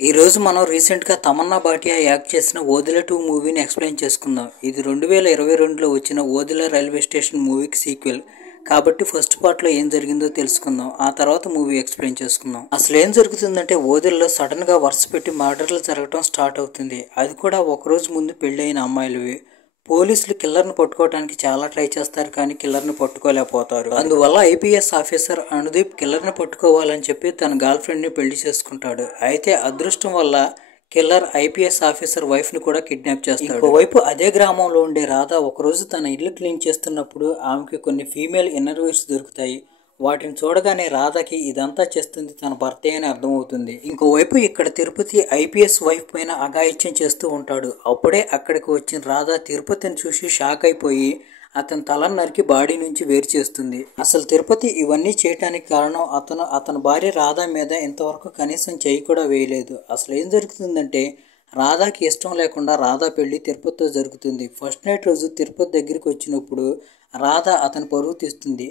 ఈ రోజు మనం రీసెంట్గా తమన్నా భాటియా యాక్ట్ చేసిన ఓదిల 2 మూవీని ఎక్స్ప్లెయిన్ చేసుకుందాం. ఇది 2022లో వచ్చిన ఓదిల రైల్వే స్టేషన్ మూవీకి సీక్వెల్ కాబట్టి ఫస్ట్ పార్ట్లో ఏం జరిగిందో తెలుసుకుందాం. ఆ తర్వాత మూవీ ఎక్స్ప్లెయిన్ చేసుకుందాం. అసలు ఏం జరుగుతుందంటే ఓదిల్లో సడన్గా వరుస పెట్టి మర్డర్లు జరగడం స్టార్ట్ అవుతుంది. అది కూడా ఒకరోజు ముందు పెళ్ళైన అమ్మాయిలవి. పోలీసులు కిల్లర్ను పట్టుకోవడానికి చాలా ట్రై చేస్తారు, కానీ కిల్లర్ని పట్టుకోలేకపోతారు. అందువల్ల ఐపీఎస్ ఆఫీసర్ అనుదీప్ కిల్లర్ని పట్టుకోవాలని చెప్పి తన గర్ల్ ఫ్రెండ్ని పెళ్లి చేసుకుంటాడు. అయితే అదృష్టం వల్ల కిల్లర్ ఐపీఎస్ ఆఫీసర్ వైఫ్ని కూడా కిడ్నాప్ చేస్తాడు. ఇంకోవైపు అదే గ్రామంలో ఉండే రాధ ఒకరోజు తన ఇల్లు క్లీన్ చేస్తున్నప్పుడు ఆమెకి కొన్ని ఫీమేల్ ఇన్నర్వేర్స్ దొరుకుతాయి. వాటిని చూడగానే రాధకి ఇదంతా చేస్తుంది తన భర్తే అని అర్థమవుతుంది. ఇంకోవైపు ఇక్కడ తిరుపతి ఐపీఎస్ వైఫ్ పైన అఘాయిత్యం చేస్తూ ఉంటాడు. అప్పుడే అక్కడికి వచ్చిన రాధ తిరుపతిని చూసి షాక్ అయిపోయి అతని తలను నరికి బాడీ నుంచి వేరు చేస్తుంది. అసలు తిరుపతి ఇవన్నీ చేయటానికి కారణం అతని భార్య రాధ మీద ఇంతవరకు కనీసం చెయ్యి కూడా వేయలేదు. అసలు ఏం జరుగుతుందంటే రాధాకి ఇష్టం లేకుండా రాధా పెళ్లి తిరుపతితో జరుగుతుంది. ఫస్ట్ నైట్ రోజు తిరుపతి దగ్గరికి వచ్చినప్పుడు రాధ అతని పరువు తీస్తుంది.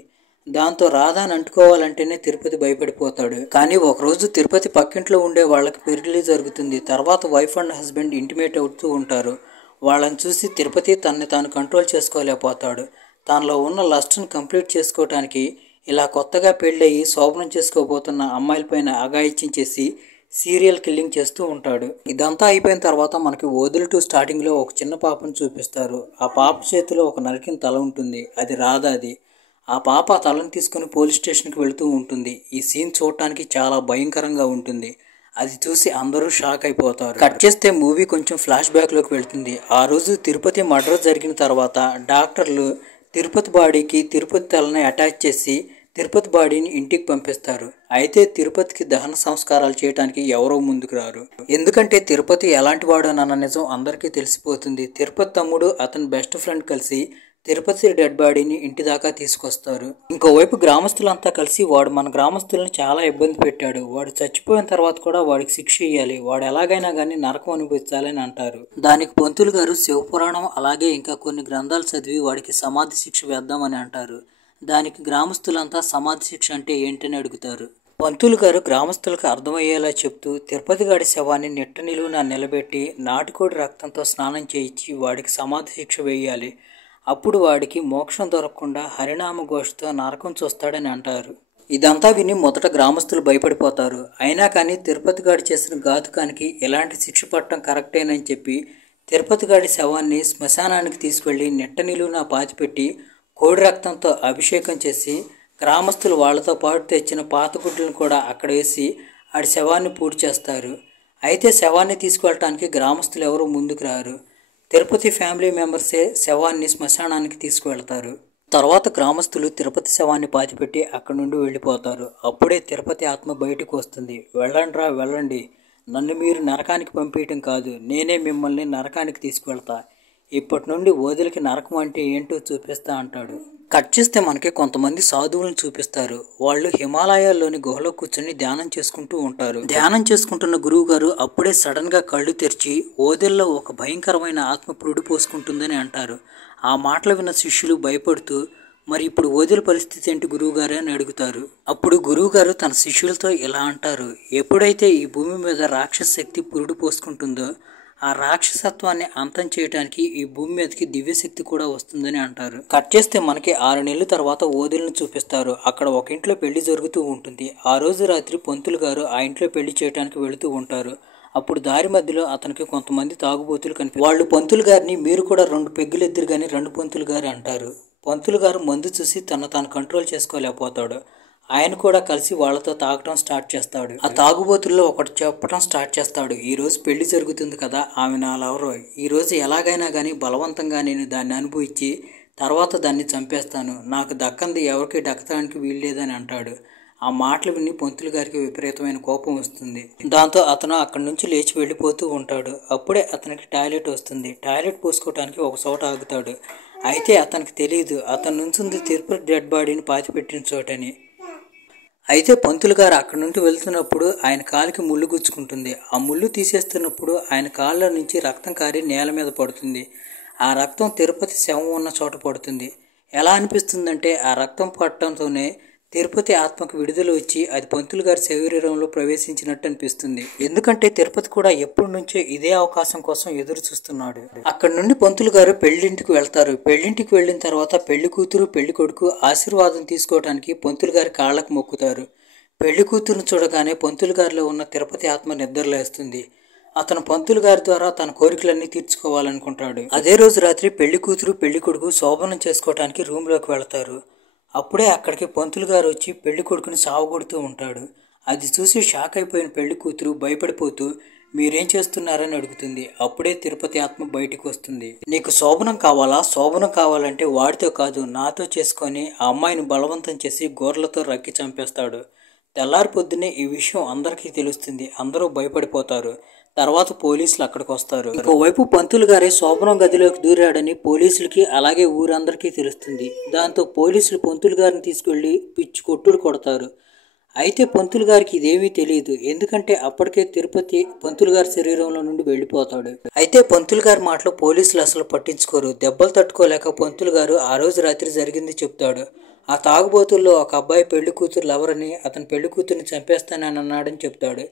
దాంతో రాధాని అంటుకోవాలంటేనే తిరుపతి భయపడిపోతాడు. కానీ ఒకరోజు తిరుపతి పక్కింట్లో ఉండే వాళ్ళకి పెళ్లి జరుగుతుంది. తర్వాత వైఫ్ అండ్ హస్బెండ్ ఇంటిమేట్ అవుతూ ఉంటారు. వాళ్ళని చూసి తిరుపతి తనని తాను కంట్రోల్ చేసుకోలేకపోతాడు. తనలో ఉన్న లస్ట్ని కంప్లీట్ చేసుకోవటానికి ఇలా కొత్తగా పెళ్ళయి శోభనం చేసుకోబోతున్న అమ్మాయిలపైన అఘాయిత్యం చేసి సీరియల్ కిల్లింగ్ చేస్తూ ఉంటాడు. ఇదంతా అయిపోయిన తర్వాత మనకి ఓదిల 2 స్టార్టింగ్లో ఒక చిన్న పాపను చూపిస్తారు. ఆ పాప చేతిలో ఒక నరికిన తల ఉంటుంది. అది రాధాది. ఆ పాప ఆ తలను తీసుకుని పోలీస్ స్టేషన్కి వెళుతూ ఉంటుంది. ఈ సీన్ చూడటానికి చాలా భయంకరంగా ఉంటుంది. అది చూసి అందరూ షాక్ అయిపోతారు. కట్ చేస్తే మూవీ కొంచెం ఫ్లాష్ బ్యాక్లోకి వెళ్తుంది. ఆ రోజు తిరుపతి మర్డర్ జరిగిన తర్వాత డాక్టర్లు తిరుపతి బాడీకి తిరుపతి తలని అటాచ్ చేసి తిరుపతి బాడీని ఇంటికి పంపిస్తారు. అయితే తిరుపతికి దహన సంస్కారాలు చేయడానికి ఎవరో ముందుకు రారు. ఎందుకంటే తిరుపతి ఎలాంటి వాడోనన్న నిజం అందరికీ తెలిసిపోతుంది. తిరుపతి తమ్ముడు అతని బెస్ట్ ఫ్రెండ్ కలిసి తిరుపతి డెడ్ బాడీని ఇంటి దాకా తీసుకొస్తారు. ఇంకోవైపు గ్రామస్తులంతా కలిసి వాడు మన గ్రామస్తులను చాలా ఇబ్బంది పెట్టాడు, వాడు చచ్చిపోయిన తర్వాత కూడా వాడికి శిక్ష ఇవ్వాలి, వాడు ఎలాగైనా కానీ నరకం అనిపించాలని అంటారు. దానికి పంతులు గారు శివపురాణం అలాగే ఇంకా కొన్ని గ్రంథాలు చదివి వాడికి సమాధి శిక్ష వేద్దామని అంటారు. దానికి గ్రామస్తులంతా సమాధి శిక్ష అంటే ఏంటని అడుగుతారు. పంతులు గారు గ్రామస్తులకు అర్థమయ్యేలా చెప్తూ తిరుపతి గాడి శవాన్ని నిట్ట నిలువున నిలబెట్టి నాటుకోడి రక్తంతో స్నానం చేయించి వాడికి సమాధి శిక్ష వేయాలి. అప్పుడు వాడికి మోక్షం దొరకకుండా హరినామ ఘోషతో నరకం చూస్తాడని అంటారు. ఇదంతా విని మొదట గ్రామస్తులు భయపడిపోతారు. అయినా కానీ తిరుపతి గాడి చేసిన ఘాతుకానికి ఎలాంటి శిక్ష పట్టడం కరెక్టేనని చెప్పి తిరుపతి గాడి శవాన్ని శ్మశానానికి తీసుకెళ్లి నిట్ట నిలువున పాతిపెట్టి కోడి రక్తంతో అభిషేకం చేసి గ్రామస్తులు వాళ్లతో పాటు తెచ్చిన పాత గుడ్లను కూడా అక్కడ వేసి ఆడి శవాన్ని పూడ్చి చేస్తారు. అయితే శవాన్ని తీసుకువెళ్ళటానికి గ్రామస్తులు ఎవరు ముందుకు రారు. తిరుపతి ఫ్యామిలీ మెంబర్సే శవాన్ని శ్మశానానికి తీసుకువెళ్తారు. తర్వాత గ్రామస్తులు తిరుపతి శవాన్ని పాతిపెట్టి అక్కడి నుండి వెళ్ళిపోతారు. అప్పుడే తిరుపతి ఆత్మ బయటకు వస్తుంది. వెళ్ళండ్రా వెళ్ళండి, నన్ను మీరు నరకానికి పంపించడం కాదు, నేనే మిమ్మల్ని నరకానికి తీసుకువెళ్తా. ఇప్పటి నుండి ఓదిలకి నరకం అంటే ఏంటో చూపిస్తా అంటాడు. కట్ చేస్తే మనకి కొంతమంది సాధువులను చూపిస్తారు. వాళ్ళు హిమాలయాల్లోని గుహలో కూర్చొని ధ్యానం చేసుకుంటూ ఉంటారు. ధ్యానం చేసుకుంటున్న గురువు గారు అప్పుడే సడన్ గా కళ్ళు తెరిచి ఓదిల్లో ఒక భయంకరమైన ఆత్మ పురుడు పోసుకుంటుందని అంటారు. ఆ మాటలు విన్న శిష్యులు భయపడుతూ మరి ఇప్పుడు ఓదిల పరిస్థితి ఏంటి గురువుగారు అని అడుగుతారు. అప్పుడు గురువుగారు తన శిష్యులతో ఇలా అంటారు, ఎప్పుడైతే ఈ భూమి మీద రాక్షస శక్తి పురుడు పోసుకుంటుందో ఆ రాక్షసత్వాన్ని అంతం చేయడానికి ఈ భూమి మీదకి దివ్యశక్తి కూడా వస్తుందని అంటారు. కట్ చేస్తే మనకి 6 నెలల తర్వాత ఓదిలను చూపిస్తారు. అక్కడ ఒక ఇంట్లో పెళ్లి జరుగుతూ ఉంటుంది. ఆ రోజు రాత్రి పంతులు గారు ఆ ఇంట్లో పెళ్లి చేయడానికి వెళుతూ ఉంటారు. అప్పుడు దారి మధ్యలో అతనికి కొంతమంది తాగుబోతులు వాళ్ళు పంతులు గారిని మీరు కూడా 2 పెగ్గులు ఎద్దురు కానీ 2 పంతులు గారు అంటారు. పంతులు గారు మందు చూసి తాను కంట్రోల్ చేసుకోలేకపోతాడు. ఆయన కూడా కలిసి వాళ్ళతో తాగటం స్టార్ట్ చేస్తాడు. ఆ తాగుబోతుల్లో ఒకటి చెప్పడం స్టార్ట్ చేస్తాడు, ఈ రోజు పెళ్లి జరుగుతుంది కదా, ఆమె నా లవరు, ఈ రోజు ఎలాగైనా కానీ బలవంతంగా నేను దాన్ని అనుభవించి తర్వాత దాన్ని చంపేస్తాను, నాకు దక్కంది ఎవరికి దక్కడానికి వీల్లేదని అంటాడు. ఆ మాటలు విని పంతులు గారికి విపరీతమైన కోపం వస్తుంది. దాంతో అతను అక్కడి నుంచి లేచి వెళ్ళిపోతూ ఉంటాడు. అప్పుడే అతనికి టాయిలెట్ వస్తుంది. టాయిలెట్ పోసుకోవడానికి ఒక చోట ఆగుతాడు. అయితే అతనికి తెలియదు అతను నుంచుంది తిరుపతి డెడ్ బాడీని పాతిపెట్టిన చోటని. అయితే పంతులు గారు అక్కడి నుండి వెళ్తున్నప్పుడు ఆయన కాలికి ముళ్ళు గుచ్చుకుంటుంది. ఆ ముళ్ళు తీసేస్తున్నప్పుడు ఆయన కాళ్ళ నుంచి రక్తం కారి నేల మీద పడుతుంది. ఆ రక్తం తిరుపతి శవం ఉన్న చోట పడుతుంది. ఎలా అనిపిస్తుందంటే ఆ రక్తం పట్టడంతోనే తిరుపతి ఆత్మకు విడుదల వచ్చి అది పంతులు గారి శరీరంలో ప్రవేశించినట్టు అనిపిస్తుంది. ఎందుకంటే తిరుపతి కూడా ఎప్పటి నుంచో ఇదే అవకాశం కోసం ఎదురు చూస్తున్నాడు. అక్కడి నుండి పంతులు గారు పెళ్లింటికి వెళ్తారు. పెళ్లింటికి వెళ్ళిన తర్వాత పెళ్లి కూతురు పెళ్లి కొడుకు ఆశీర్వాదం తీసుకోవడానికి పంతులు గారి కాళ్లకు మొక్కుతారు. పెళ్లి కూతురును చూడగానే పంతులు గారిలో ఉన్న తిరుపతి ఆత్మ నిద్రలేస్తుంది. అతను పంతులు గారి ద్వారా తన కోరికలన్నీ తీర్చుకోవాలనుకుంటాడు. అదే రోజు రాత్రి పెళ్లి కూతురు పెళ్లి కొడుకు శోభనం చేసుకోవడానికి రూమ్లోకి వెళతారు. అప్పుడే అక్కడికి పంతులు గారు వచ్చి పెళ్లి కొడుకుని సావగొడుతూ ఉంటాడు. అది చూసి షాక్ అయిపోయిన పెళ్లి కూతురు భయపడిపోతూ మీరేం చేస్తున్నారని అడుగుతుంది. అప్పుడే తిరుపతి ఆత్మ బయటికి వస్తుంది. నీకు శోభనం కావాలా? శోభనం కావాలంటే వాడితో కాదు నాతో చేసుకొని ఆ అమ్మాయిని బలవంతం చేసి గోర్లతో రక్కి చంపేస్తాడు. తెల్లారి పొద్దున్నే ఈ విషయం అందరికీ తెలుస్తుంది. అందరూ భయపడిపోతారు. తర్వాత పోలీసులు అక్కడికి వస్తారు. ఇంకోవైపు పంతులు గారే శోభనం గదిలోకి దూరాడని పోలీసులకి అలాగే ఊరందరికీ తెలుస్తుంది. దాంతో పోలీసులు పంతులు గారిని తీసుకెళ్లి పిచ్చి కొట్టుడు కొడతారు. అయితే పంతులు గారికి ఇదేమీ తెలియదు. ఎందుకంటే అప్పటికే తిరుపతి పంతులు గారి శరీరంలో నుండి వెళ్ళిపోతాడు. అయితే పంతులు గారి మాటలు పోలీసులు అసలు పట్టించుకోరు. దెబ్బలు తట్టుకోలేక పంతులు గారు ఆ రోజు రాత్రి జరిగింది చెప్తాడు. ఆ తాగుబోతుల్లో ఒక అబ్బాయి పెళ్లి కూతురు లవరని అతని పెళ్లి కూతుర్ని చంపేస్తానని అన్నాడని చెప్తాడు.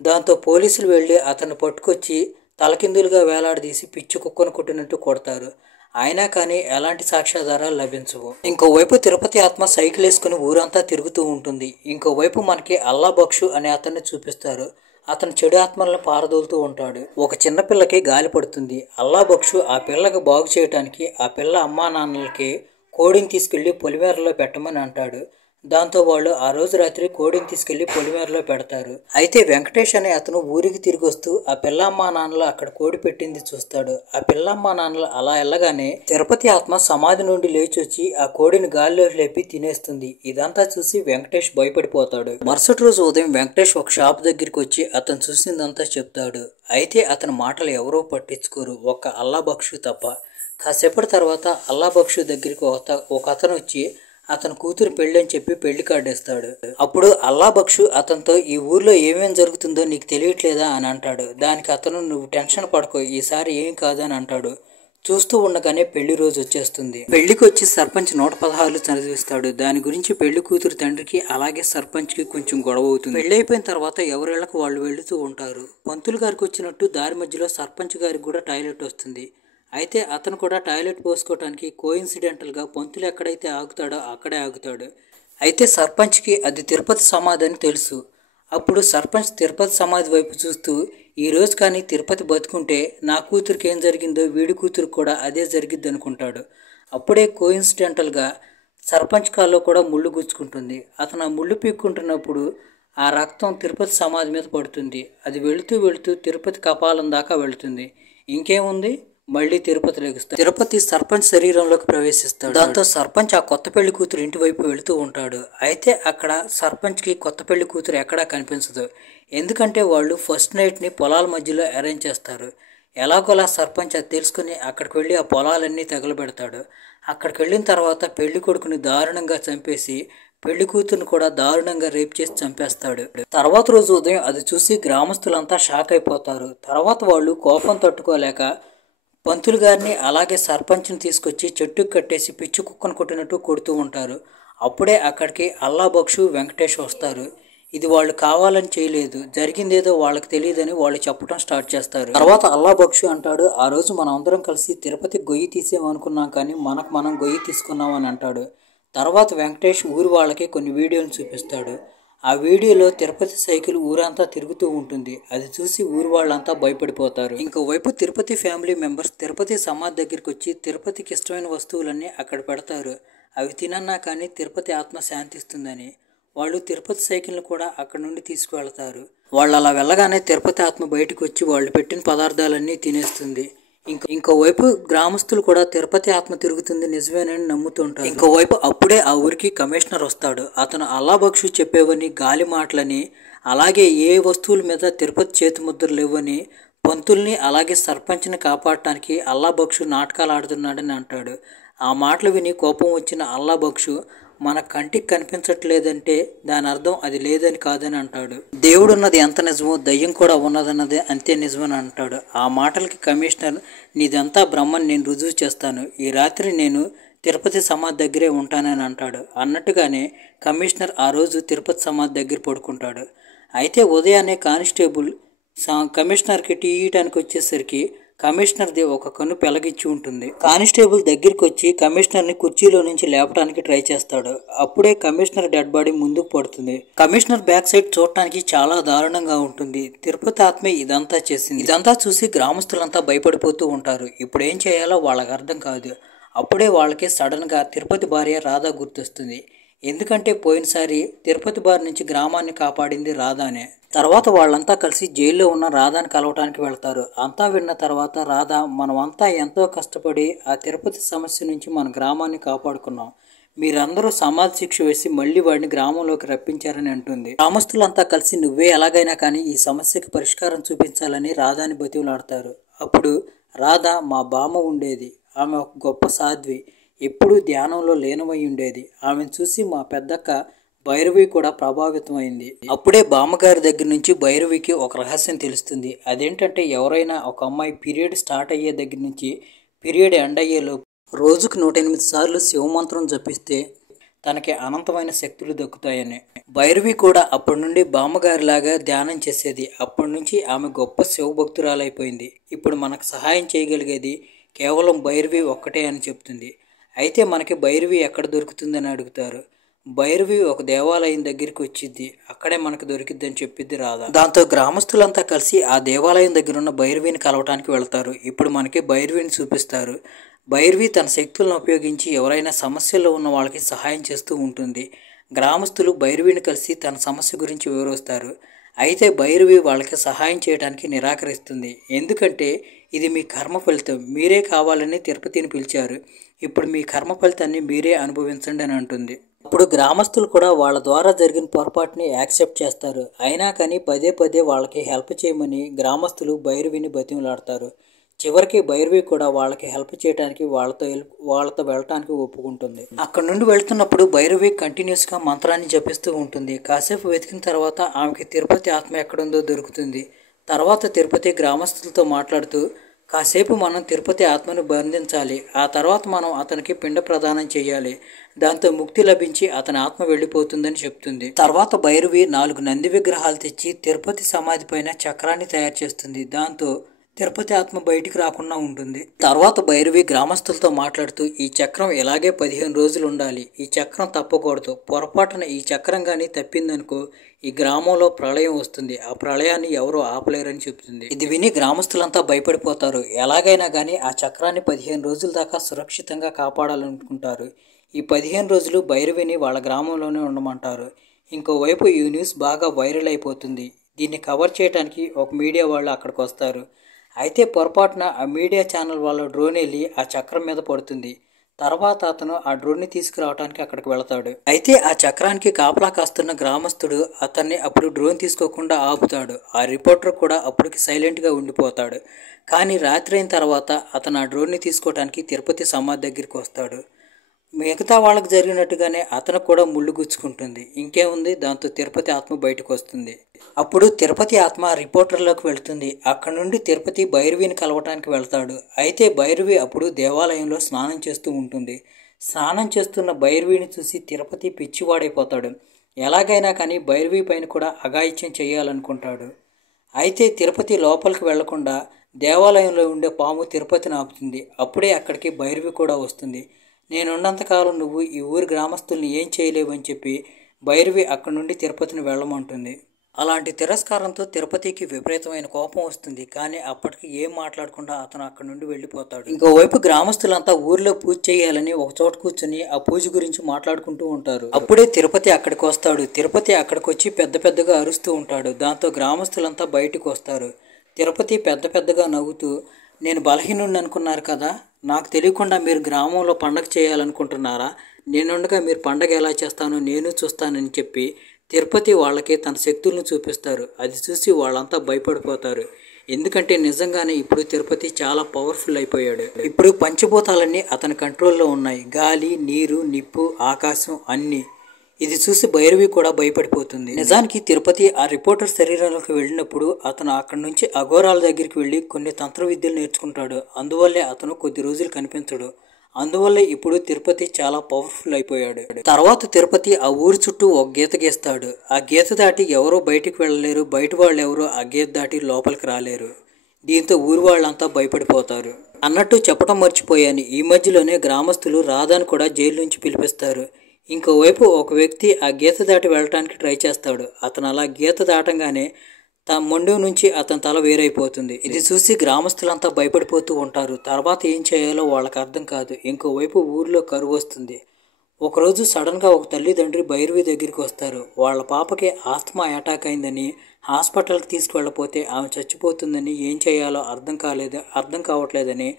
దాంతో పోలీసులు వెళ్ళి అతన్ని పట్టుకొచ్చి తలకిందులుగా వేలాడదీసి పిచ్చి కుక్కను కొట్టినట్టు కొడతారు. అయినా కానీ ఎలాంటి సాక్ష్యాధారాలు లభించవు. ఇంకోవైపు తిరుపతి ఆత్మ సైకిల్ వేసుకుని ఊరంతా తిరుగుతూ ఉంటుంది. ఇంకోవైపు మనకి అల్లా బక్షు అనే అతన్ని చూపిస్తారు. అతను చెడు ఆత్మలను పారదోలుతూ ఉంటాడు. ఒక చిన్న పిల్లకి గాలి పడుతుంది. అల్లా బక్షు ఆ పిల్లకి బాగు చేయడానికి ఆ పిల్ల అమ్మా నాన్నలకి కోడిని తీసుకెళ్లి పొలిమేరలో పెట్టమని అంటాడు. దాంతో వాళ్ళు ఆ రోజు రాత్రి కోడిని తీసుకెళ్లి పొలిమేరలో పెడతారు. అయితే వెంకటేష్ అనే అతను ఊరికి తిరిగి వస్తూ ఆ పిల్లమ్మ నాన్నలు అక్కడ కోడి పెట్టింది చూస్తాడు. ఆ పిల్లమ్మ నాన్నలు అలా వెళ్ళగానే తిరుపతి ఆత్మ సమాధి నుండి లేచి వచ్చి ఆ కోడిని గాలిలోకి లేపి తినేస్తుంది. ఇదంతా చూసి వెంకటేష్ భయపడిపోతాడు. మరుసటి రోజు ఉదయం వెంకటేష్ ఒక షాప్ దగ్గరికి వచ్చి అతను చూసిందంతా చెప్తాడు. అయితే అతని మాటలు ఎవరో పట్టించుకోరు, ఒక్క అల్లా బక్షు తప్ప. కాసేపటి తర్వాత అల్లా బక్షు దగ్గరికి ఒక అతను వచ్చి అతని కూతురు పెళ్లి అని చెప్పి పెళ్లి కార్డు ఇస్తాడు. అప్పుడు అల్లా బక్షు అతనితో ఈ ఊర్లో ఏమేం జరుగుతుందో నీకు తెలియట్లేదా అని అంటాడు. దానికి అతను నువ్వు టెన్షన్ పడుకో, ఈసారి ఏం కాదని అంటాడు. చూస్తూ ఉండగానే పెళ్లి రోజు వచ్చేస్తుంది. పెళ్లికి వచ్చి సర్పంచ్ 116 చదివిస్తాడు. దాని గురించి పెళ్లి కూతురు తండ్రికి అలాగే సర్పంచ్కి కొంచెం గొడవ అవుతుంది. పెళ్లి అయిపోయిన తర్వాత ఎవరిళ్లకు వాళ్ళు వెళుతూ ఉంటారు. పంతులు గారికి వచ్చినట్టు దారి మధ్యలో సర్పంచ్ గారికి కూడా టాయిలెట్ వస్తుంది. అయితే అతను కూడా టాయిలెట్ పోసుకోవడానికి కోఇన్సిడెంటల్గా పంతులు ఎక్కడైతే ఆగుతాడో అక్కడే ఆగుతాడు. అయితే సర్పంచ్కి అది తిరుపతి సమాధి అని తెలుసు. అప్పుడు సర్పంచ్ తిరుపతి సమాధి వైపు చూస్తూ ఈరోజు కానీ తిరుపతి బతుకుంటే నా కూతురికి ఏం జరిగిందో వీడి కూతురికి కూడా అదే జరిగిద్ది అనుకుంటాడు. అప్పుడే కోఇన్సిడెంటల్గా సర్పంచ్ కాల్లో కూడా ముళ్ళు గుచ్చుకుంటుంది. అతను ఆ ముళ్ళు పీక్కుంటున్నప్పుడు ఆ రక్తం తిరుపతి సమాధి మీద పడుతుంది. అది వెళుతూ వెళుతూ తిరుపతి కపాలం దాకా వెళుతుంది. ఇంకేముంది, మళ్ళీ తిరుపతి లెగుస్తాడు. తిరుపతి సర్పంచ్ శరీరంలోకి ప్రవేశిస్తాడు. దాంతో సర్పంచ్ ఆ కొత్త పెళ్లి కూతురు ఇంటి వైపు వెళుతూ ఉంటాడు. అయితే అక్కడ సర్పంచ్కి కొత్త పెళ్లి కూతురు ఎక్కడా కనిపించదు. ఎందుకంటే వాళ్ళు ఫస్ట్ నైట్ని పొలాల మధ్యలో అరేంజ్ చేస్తారు. ఎలాగోలా సర్పంచ్ అది తెలుసుకుని అక్కడికి వెళ్ళి ఆ పొలాలన్నీ తగలబెడతాడు. అక్కడికి వెళ్ళిన తర్వాత పెళ్లి కొడుకుని దారుణంగా చంపేసి పెళ్లి కూతురుని కూడా దారుణంగా రేప్ చేసి చంపేస్తాడు. తర్వాత రోజు ఉదయం అది చూసి గ్రామస్తులంతా షాక్ అయిపోతారు. తర్వాత వాళ్ళు కోపం తట్టుకోలేక పంతులు గారిని అలాగే సర్పంచ్ని తీసుకొచ్చి చెట్టుకు కట్టేసి పిచ్చి కుక్కను కొట్టినట్టు కొడుతూ ఉంటారు. అప్పుడే అక్కడికి అల్లా బక్షు వెంకటేష్ వస్తారు. ఇది వాళ్ళు కావాలని చేయలేదు, జరిగిందేదో వాళ్ళకి తెలియదని వాళ్ళు చెప్పడం స్టార్ట్ చేస్తారు. తర్వాత అల్లా బక్షు అంటాడు, ఆ రోజు మనం అందరం కలిసి తిరుపతి గొయ్యి తీసేమనుకున్నాం కానీ మనం గొయ్యి తీసుకున్నాం అని అంటాడు. తర్వాత వెంకటేష్ ఊరి వాళ్ళకి కొన్ని వీడియోలు చూపిస్తాడు. ఆ వీడియోలో తిరుపతి సైకిల్ ఊరంతా తిరుగుతూ ఉంటుంది. అది చూసి ఊరు వాళ్ళంతా భయపడిపోతారు. ఇంకోవైపు తిరుపతి ఫ్యామిలీ మెంబర్స్ తిరుపతి సమాధి దగ్గరికి వచ్చి తిరుపతికి ఇష్టమైన వస్తువులన్నీ అక్కడ పెడతారు. అవి తినన్నా కానీ తిరుపతి ఆత్మ శాంతిస్తుందని. వాళ్ళు తిరుపతి సైకిల్ని కూడా అక్కడ నుండి తీసుకువెళ్తారు. వాళ్ళు అలా వెళ్ళగానే తిరుపతి ఆత్మ బయటకు వచ్చి వాళ్ళు పెట్టిన పదార్థాలన్నీ తినేస్తుంది. ఇంకోవైపు గ్రామస్తులు కూడా తిరుపతి ఆత్మ తిరుగుతుంది నిజమేనని నమ్ముతుంటారు. ఇంకోవైపు అప్పుడే ఆ ఊరికి కమిషనర్ వస్తాడు. అతను అల్లా బక్షు చెప్పేవని గాలి మాటలని, అలాగే ఏ వస్తువుల మీద తిరుపతి చేతి ముద్రలు లేవని, పంతుల్ని అలాగే సర్పంచ్ని కాపాడటానికి అల్లా బక్షు నాటకాలు ఆడుతున్నాడని అంటాడు. ఆ మాటలు విని కోపం వచ్చిన అల్లా బక్షు మన కంటికి కనిపించట్లేదంటే దాని అర్థం అది లేదని కాదని అంటాడు. దేవుడు ఉన్నది ఎంత నిజమో దయ్యం కూడా ఉన్నదన్నది అంతే నిజమని అంటాడు. ఆ మాటలకి కమిషనర్ నీదంతా బ్రహ్మని నేను రుజువు చేస్తాను, ఈ రాత్రి నేను తిరుపతి సమాధి దగ్గరే ఉంటానని అంటాడు. అన్నట్టుగానే కమిషనర్ ఆ రోజు తిరుపతి సమాధి దగ్గర పడుకుంటాడు. అయితే ఉదయాన్నే కానిస్టేబుల్ కమిషనర్కి టీ ఇయ్యడానికి వచ్చేసరికి కమిషనర్ది ఒక కన్ను పెలగిచ్చి ఉంటుంది. కానిస్టేబుల్ దగ్గరికి వచ్చి కమిషనర్ని కుర్చీలో నుంచి లేపడానికి ట్రై చేస్తాడు. అప్పుడే కమిషనర్ డెడ్ బాడీ ముందుకు పడుతుంది. కమిషనర్ బ్యాక్ సైడ్ చూడటానికి చాలా దారుణంగా ఉంటుంది. తిరుపతి ఆత్మే ఇదంతా చేసింది. ఇదంతా చూసి గ్రామస్తులంతా భయపడిపోతూ ఉంటారు. ఇప్పుడు ఏం చేయాలో వాళ్ళకి అర్థం కాదు. అప్పుడే వాళ్ళకి సడన్గా తిరుపతి భార్య రాధ గుర్తొస్తుంది. ఎందుకంటే పోయినసారి తిరుపతి బారి నుంచి గ్రామాన్ని కాపాడింది రాధానే. తర్వాత వాళ్ళంతా కలిసి జైల్లో ఉన్న రాధాని కలవటానికి వెళ్తారు. అంతా విన్న తర్వాత రాధ, మనమంతా ఎంతో కష్టపడి ఆ తిరుపతి సమస్య నుంచి మన గ్రామాన్ని కాపాడుకున్నాం. మీరందరూ సమాధి శిక్ష వేసి మళ్ళీ వాడిని గ్రామంలోకి రప్పించారని అంటుంది. గ్రామస్తులంతా కలిసి నువ్వే ఎలాగైనా కానీ ఈ సమస్యకి పరిష్కారం చూపించాలని రాధాని బతిమలాడతారు. అప్పుడు రాధ, మా బామ్మ ఉండేది, ఆమె ఒక గొప్ప సాధ్వి, ఎప్పుడూ ధ్యానంలో లీనమై ఉండేది. ఆమెను చూసి మా పెద్దక్క భైరవి కూడా ప్రభావితమైంది. అప్పుడే బామ్మగారి దగ్గర నుంచి భైరవికి ఒక రహస్యం తెలుస్తుంది. అదేంటంటే ఎవరైనా ఒక అమ్మాయి పీరియడ్ స్టార్ట్ అయ్యే దగ్గర నుంచి పీరియడ్ ఎండ్ అయ్యేలోపు రోజుకు 108 సార్లు శివమంత్రం జపిస్తే తనకి అనంతమైన శక్తులు దక్కుతాయని. భైరవి కూడా అప్పటి నుండి బామ్మగారిలాగా ధ్యానం చేసేది. అప్పటి నుంచి ఆమె గొప్ప శివభక్తురాలైపోయింది. ఇప్పుడు మనకు సహాయం చేయగలిగేది కేవలం భైరవి ఒక్కటే అని చెప్తుంది. అయితే మనకి భైరవి ఎక్కడ దొరుకుతుందని అడుగుతారు. భైరవి ఒక దేవాలయం దగ్గరికి వచ్చింది, అక్కడే మనకు దొరికిద్దని చెప్పిద్ది రాధ. దాంతో గ్రామస్తులంతా కలిసి ఆ దేవాలయం దగ్గర ఉన్న భైరవిని కలవటానికి వెళ్తారు. ఇప్పుడు మనకి భైరవిని చూపిస్తారు. భైరవి తన శక్తులను ఉపయోగించి ఎవరైనా సమస్యల్లో ఉన్న వాళ్ళకి సహాయం చేస్తూ ఉంటుంది. గ్రామస్తులు భైరవిని కలిసి తన సమస్య గురించి వివరిస్తారు. అయితే భైరవి వాళ్ళకి సహాయం చేయడానికి నిరాకరిస్తుంది. ఎందుకంటే ఇది మీ కర్మ ఫలితం, మీరే కావాలని తిరుపతిని పిలిచారు, ఇప్పుడు మీ కర్మ ఫలితాన్ని మీరే అనుభవించండి అని అంటుంది. ఇప్పుడు గ్రామస్తులు కూడా వాళ్ళ ద్వారా జరిగిన పొరపాటుని యాక్సెప్ట్ చేస్తారు. అయినా కానీ పదే పదే వాళ్ళకి హెల్ప్ చేయమని గ్రామస్తులు భైరవిని బతిమలాడతారు. చివరికి భైరవి కూడా వాళ్ళకి హెల్ప్ చేయడానికి వాళ్ళతో వెళ్ళటానికి ఒప్పుకుంటుంది. అక్కడ నుండి వెళ్తున్నప్పుడు భైరవి కంటిన్యూస్గా మంత్రాన్ని జపిస్తూ ఉంటుంది. కాసేపు వెతికిన తర్వాత ఆమెకి తిరుపతి ఆత్మ ఎక్కడుందో దొరుకుతుంది. తర్వాత తిరుపతి గ్రామస్తులతో మాట్లాడుతూ, కాసేపు మనం తిరుపతి ఆత్మను బంధించాలి, ఆ తర్వాత మనం అతనికి పిండ ప్రదానం చేయాలి, దాంతో ముక్తి లభించి అతని ఆత్మ వెళ్ళిపోతుందని చెప్తుంది. తర్వాత భైరవి 4 నంది విగ్రహాలు తెచ్చి తిరుపతి సమాధి పైన చక్రాన్ని తయారు చేస్తుంది. దాంతో తిరుపతి ఆత్మ బయటికి రాకుండా ఉంటుంది. తర్వాత భైరవి గ్రామస్తులతో మాట్లాడుతూ, ఈ చక్రం ఇలాగే 15 రోజులు ఉండాలి, ఈ చక్రం తప్పకూడదు, పొరపాటున ఈ చక్రం కానీ తప్పిందనుకో ఈ గ్రామంలో ప్రళయం వస్తుంది, ఆ ప్రళయాన్ని ఎవరో ఆపలేరని చెప్తుంది. ఇది విని గ్రామస్తులంతా భయపడిపోతారు. ఎలాగైనా కానీ ఆ చక్రాన్ని 15 రోజుల దాకా సురక్షితంగా కాపాడాలనుకుంటారు. ఈ 15 రోజులు భైరవిని వాళ్ళ గ్రామంలోనే ఉండమంటారు. ఇంకోవైపు ఈ న్యూస్ బాగా వైరల్ అయిపోతుంది. దీన్ని కవర్ చేయడానికి ఒక మీడియా వాళ్ళు అక్కడికి వస్తారు. అయితే పొరపాటున ఆ మీడియా ఛానల్ వాళ్ళ డ్రోన్ వెళ్ళి ఆ చక్రం మీద పడుతుంది. తర్వాత అతను ఆ డ్రోన్ని తీసుకురావడానికి అక్కడికి వెళతాడు. అయితే ఆ చక్రానికి కాపలా కాస్తున్న గ్రామస్తుడు అతన్ని అప్పుడు డ్రోన్ తీసుకోకుండా ఆపుతాడు. ఆ రిపోర్టర్ కూడా అప్పటికి సైలెంట్గా ఉండిపోతాడు. కానీ రాత్రి అయిన తర్వాత అతను ఆ డ్రోన్ని తీసుకోవడానికి తిరుపతి సమాధి దగ్గరికి వస్తాడు. మిగతా వాళ్ళకి జరిగినట్టుగానే అతను కూడా ముళ్ళు గుచ్చుకుంటుంది. ఇంకేముంది, దాంతో తిరుపతి ఆత్మ బయటకు వస్తుంది. అప్పుడు తిరుపతి ఆత్మ రిపోర్టర్లోకి వెళ్తుంది. అక్కడ నుండి తిరుపతి భైరవిని కలవటానికి వెళ్తాడు. అయితే భైరవి అప్పుడు దేవాలయంలో స్నానం చేస్తూ ఉంటుంది. స్నానం చేస్తున్న భైరవిని చూసి తిరుపతి పిచ్చివాడైపోతాడు. ఎలాగైనా కానీ భైరవి పైన కూడా అఘాయిత్యం చేయాలనుకుంటాడు. అయితే తిరుపతి లోపలికి వెళ్లకుండా దేవాలయంలో ఉండే పాము తిరుపతిని ఆపుతుంది. అప్పుడే అక్కడికి భైరవి కూడా వస్తుంది. నేనున్నంతకాలం నువ్వు ఈ ఊరి గ్రామస్తుల్ని ఏం చేయలేవని చెప్పి భైరవి అక్కడి నుండి తిరుపతిని వెళ్ళమంటుంది. అలాంటి తిరస్కారంతో తిరుపతికి విపరీతమైన కోపం వస్తుంది. కానీ అప్పటికి ఏం మాట్లాడకుండా అతను అక్కడి నుండి వెళ్ళిపోతాడు. ఇంకోవైపు గ్రామస్తులంతా ఊర్లో పూజ చేయాలని ఒక చోట కూర్చొని ఆ పూజ గురించి మాట్లాడుకుంటూ ఉంటారు. అప్పుడే తిరుపతి అక్కడికి వస్తాడు. తిరుపతి అక్కడికి వచ్చి పెద్ద పెద్దగా అరుస్తూ ఉంటాడు. దాంతో గ్రామస్తులంతా బయటకు వస్తారు. తిరుపతి పెద్ద పెద్దగా నవ్వుతూ, నేను బలహీనుడిని అనుకున్నారు కదా, నాకు తెలియకుండా మీరు గ్రామంలో పండగ చేయాలనుకుంటున్నారా, నేనుండగా మీరు పండగ ఎలా చేస్తానో నేను చూస్తానని చెప్పి తిరుపతి వాళ్ళకి తన శక్తులను చూపిస్తారు. అది చూసి వాళ్ళంతా భయపడిపోతారు. ఎందుకంటే నిజంగానే ఇప్పుడు తిరుపతి చాలా పవర్ఫుల్ అయిపోయాడు. ఇప్పుడు పంచభూతాలన్నీ అతని కంట్రోల్లో ఉన్నాయి, గాలి, నీరు, నిప్పు, ఆకాశం అన్నీ. ఇది చూసి భైరవి కూడా భయపడిపోతుంది. నిజానికి తిరుపతి ఆ రిపోర్టర్ శరీరంలోకి వెళ్ళినప్పుడు అతను అక్కడి నుంచి అఘోరాల దగ్గరికి వెళ్ళి కొన్ని తంత్ర విద్యలు నేర్చుకుంటాడు. అందువల్లే అతను కొద్ది రోజులు కనిపించడు. అందువల్ల ఇప్పుడు తిరుపతి చాలా పవర్ఫుల్ అయిపోయాడు. తర్వాత తిరుపతి ఆ ఊరి చుట్టూ ఒక గీత గీస్తాడు. ఆ గీత దాటి ఎవరో బయటికి వెళ్ళలేరు, బయట వాళ్ళు ఎవరో ఆ గీత దాటి లోపలికి రాలేరు. దీంతో ఊరి వాళ్ళంతా భయపడిపోతారు. అన్నట్టు చెప్పడం మర్చిపోయాను, ఈ మధ్యలోనే గ్రామస్తులు రాధాను కూడా జైలు నుంచి పిలిపిస్తారు. ఇంకోవైపు ఒక వ్యక్తి ఆ గీత దాటి వెళ్ళటానికి ట్రై చేస్తాడు. అతను అలా గీత దాటంగానే మొండెం నుంచి అతని తల వేరైపోతుంది. ఇది చూసి గ్రామస్తులంతా భయపడిపోతూ ఉంటారు. తర్వాత ఏం చేయాలో వాళ్ళకి అర్థం కాదు. ఇంకోవైపు ఊరిలో కరువు వస్తుంది. ఒకరోజు సడన్గా ఒక తల్లిదండ్రి భైరవి దగ్గరికి వస్తారు. వాళ్ళ పాపకి ఆస్తమా అటాక్ అయిందని హాస్పిటల్కి తీసుకువెళ్ళపోతే ఆమె చచ్చిపోతుందని, ఏం చేయాలో అర్థం కావట్లేదని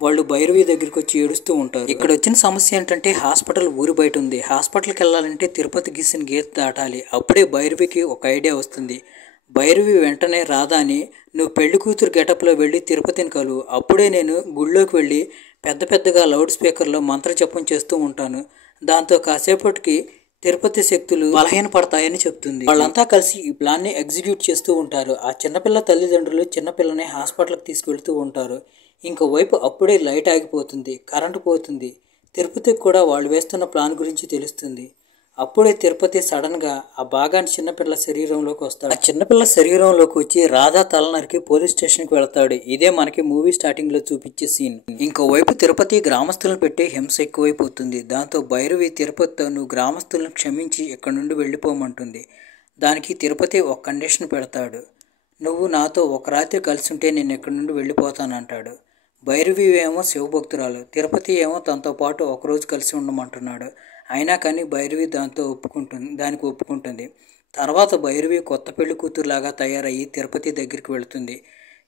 వాళ్ళు భైరవి దగ్గరికి వచ్చి ఏడుస్తూ ఉంటారు. ఇక్కడ వచ్చిన సమస్య ఏంటంటే హాస్పిటల్ ఊరి బయట ఉంది. హాస్పిటల్కి వెళ్ళాలంటే తిరుపతి గీసిన గీత దాటాలి. అప్పుడే భైరవికి ఒక ఐడియా వస్తుంది. భైరవి వెంటనే రాధాని, నువ్వు పెళ్లి కూతురు గెటప్లో వెళ్ళి తిరుపతిని కలువు. అప్పుడే నేను గుళ్ళోకి వెళ్ళి పెద్దగా లౌడ్ స్పీకర్లో మంత్రజపం చేస్తూ ఉంటాను. దాంతో కాసేపటికి తిరుపతి శక్తులు బలహీనపడతాయని చెప్తుంది. వాళ్ళంతా కలిసి ఈ ప్లాన్ని ఎగ్జిక్యూట్ చేస్తూ ఉంటారు. ఆ చిన్నపిల్ల తల్లిదండ్రులు చిన్నపిల్లని హాస్పిటల్కి తీసుకెళ్తూ ఉంటారు. ఇంకోవైపు అప్పుడే లైట్ ఆగిపోతుంది, కరెంటు పోతుంది. తిరుపతికి కూడా వాళ్ళు వేస్తున్న ప్లాన్ గురించి తెలుస్తుంది. అప్పుడే తిరుపతి సడన్గా ఆ భాగాన్ని చిన్నపిల్ల శరీరంలోకి వస్తాడు. ఆ చిన్నపిల్ల శరీరంలోకి వచ్చి రాధా తల నరికి పోలీస్ స్టేషన్కి వెళ్తాడు. ఇదే మనకి మూవీ స్టార్టింగ్లో చూపించే సీన్. ఇంకోవైపు తిరుపతి గ్రామస్తులను పెట్టి హింస ఎక్కువైపోతుంది. దాంతో భైరవి తిరుపతితో నువ్వు గ్రామస్తులను క్షమించి ఇక్కడ నుండి వెళ్ళిపోమంటుంది. దానికి తిరుపతి ఒక కండిషన్ పెడతాడు. నువ్వు నాతో ఒక రాత్రి కలిసి ఉంటే నేను ఇక్కడ నుండి వెళ్ళిపోతానంటాడు. భైరవి ఏమో శివభక్తురాలు, తిరుపతి ఏమో తనతో పాటు ఒకరోజు కలిసి ఉండమంటున్నాడు. అయినా కానీ భైరవి దానికి ఒప్పుకుంటుంది. తర్వాత భైరవి కొత్త పెళ్లి కూతురులాగా తయారయ్యి తిరుపతి దగ్గరికి వెళుతుంది.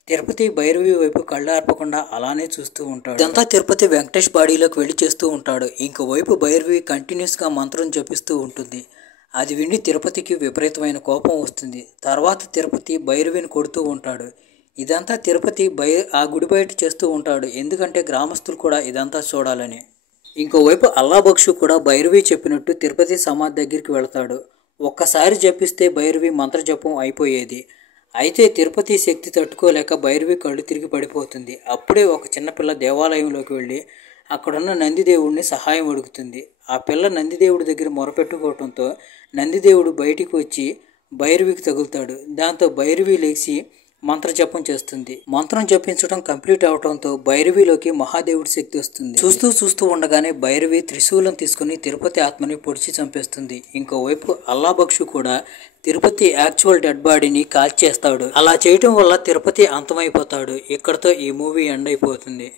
తిరుపతి భైరవి వైపు కళ్ళు ఆర్పకుండా అలానే చూస్తూ ఉంటాడు. ఇదంతా తిరుపతి వెంకటేష్ బాడీలోకి వెళ్ళి చేస్తూ ఉంటాడు. ఇంకోవైపు భైరవి కంటిన్యూస్గా మంత్రం జపిస్తూ ఉంటుంది. అది విని తిరుపతికి విపరీతమైన కోపం వస్తుంది. తర్వాత తిరుపతి భైరవిని కొడుతూ ఉంటాడు. ఇదంతా తిరుపతి ఆ గుడి బయట చేస్తూ ఉంటాడు, ఎందుకంటే గ్రామస్తులు కూడా ఇదంతా చూడాలని. ఇంకోవైపు అల్లాబక్షు కూడా భైరవి చెప్పినట్టు తిరుపతి సమాధి దగ్గరికి వెళతాడు. ఒక్కసారి జపిస్తే భైరవి మంత్రజపం అయిపోయేది. అయితే తిరుపతి శక్తి తట్టుకోలేక భైరవి కళ్ళు తిరిగి పడిపోతుంది. అప్పుడే ఒక చిన్నపిల్ల దేవాలయంలోకి వెళ్ళి అక్కడున్న నందిదేవుడిని సహాయం అడుగుతుంది. ఆ పిల్ల నందిదేవుడి దగ్గర మొరపెట్టుకోవడంతో నందిదేవుడు బయటికి వచ్చి భైరవికి తగులుతాడు. దాంతో భైరవి లేచి మంత్రజపం చేస్తుంది. మంత్రం జపించడం కంప్లీట్ అవడంతో భైరవిలోకి మహాదేవుడి శక్తి వస్తుంది. చూస్తూ ఉండగానే భైరవి త్రిశూలం తీసుకుని తిరుపతి ఆత్మని పొడిచి చంపేస్తుంది. ఇంకోవైపు అల్లాబక్షు కూడా తిరుపతి యాక్చువల్ డెడ్ బాడీని కాల్చేస్తాడు. అలా చేయటం వల్ల తిరుపతి అంతమైపోతాడు. ఇక్కడతో ఈ మూవీ ఎండ్ అయిపోతుంది.